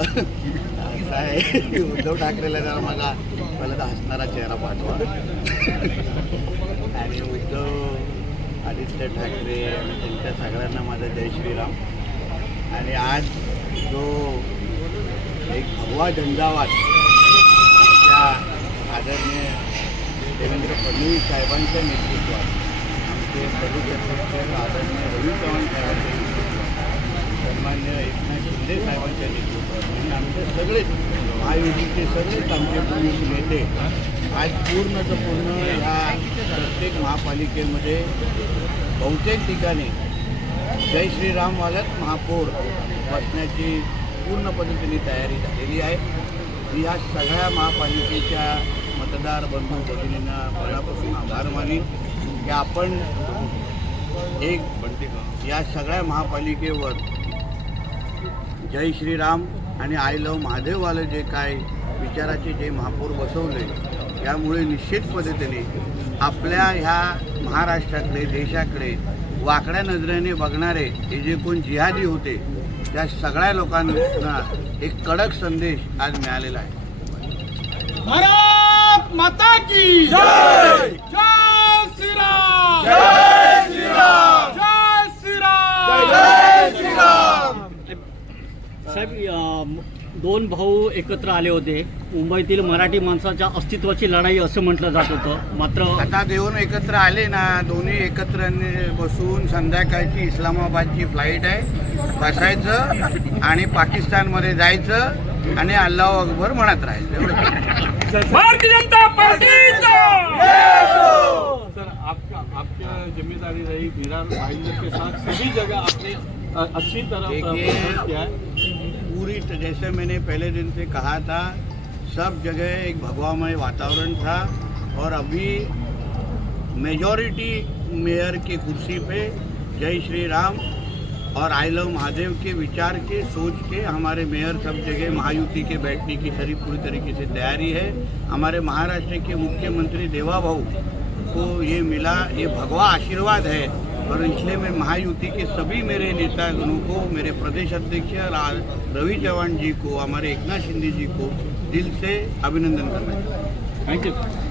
असं आहे उद्धव ठाकरेला जरा मला पहिला तर हसणारा चेहरा पाठवा. आणि उद्धव आदित्य ठाकरे आणि त्यांच्या सगळ्यांना माझा जय श्रीराम. आणि आज जो एक भगवा झंझावात आमच्या आदरणीय देवेंद्र फडणवीस साहेबांच्या नेतृत्वात आमचे प्रदेश अध्यक्ष आदरणीय रवी चव्हाण साहेबांच्या मान्य एकनाथ शिंदे साहेबांच्या नेतृत्वात आमचे सगळेच महायुतीचे सगळेच आमचे प्रमुख नेते आज पूर्णचं पूर्ण ह्या प्रत्येक महापालिकेमध्ये बहुतेक ठिकाणी जय श्रीरामवाल्यात महापौर बसण्याची पूर्ण पद्धतीने तयारी झालेली आहे. मी या सगळ्या महापालिकेच्या मतदार बंधू भगिनींना मनापासून आभार मानीन की आपण एक या सगळ्या महापालिकेवर जय श्रीराम आणि आय लव महादेववालं जे काय विचाराचे जे महापौर बसवले त्यामुळे निश्चित पद्धतीने आपल्या ह्या महाराष्ट्राकडे देशाकडे वाकड्या नजरेने बघणारे हे जे कोण जिहादी होते त्या सगळ्या लोकांना एक कडक संदेश आज मिळालेला आहे. भारत माता की जय! साहेब दोन भाऊ एकत्र आले होते. मुंबईतील मराठी माणसाच्या अस्तित्वाची लढाई असं म्हटलं जात होतं. मात्र आता देऊन एकत्र आले ना दोन्ही एकत्र बसून संध्याकाळची इस्लामाबादची फ्लाईट आहे. बसायचं आणि पाकिस्तानमध्ये जायचं आणि अल्लाह अकबर म्हणत राहायचं. भारतीय जनता सर आपका आपका जिम्मेदारी रही बिहार के साथ सभी जगह आपने अच्छी तरह किया है। पूरी जैसे मैंने पहले दिन से कहा था, सब जगह एक भगवामय वातावरण था और अभी मेजॉरिटी मेयर की कुर्सी पे जय श्री राम और आई लव महादेव के विचार के, सोच के हमारे मेयर सब जगह महायुति के बैठने की सारी पूरी तरीके से तैयारी है। हमारे महाराष्ट्र के मुख्यमंत्री देवा भाऊ को ये मिला, ये भगवा आशीर्वाद है। और इसलिए मैं महायुति के सभी मेरे नेतागणों को मेरे प्रदेश अध्यक्ष रवि चौहान जी को हमारे एकनाथ शिंदे जी को दिल से अभिनंदन करना चाहता थैंक यू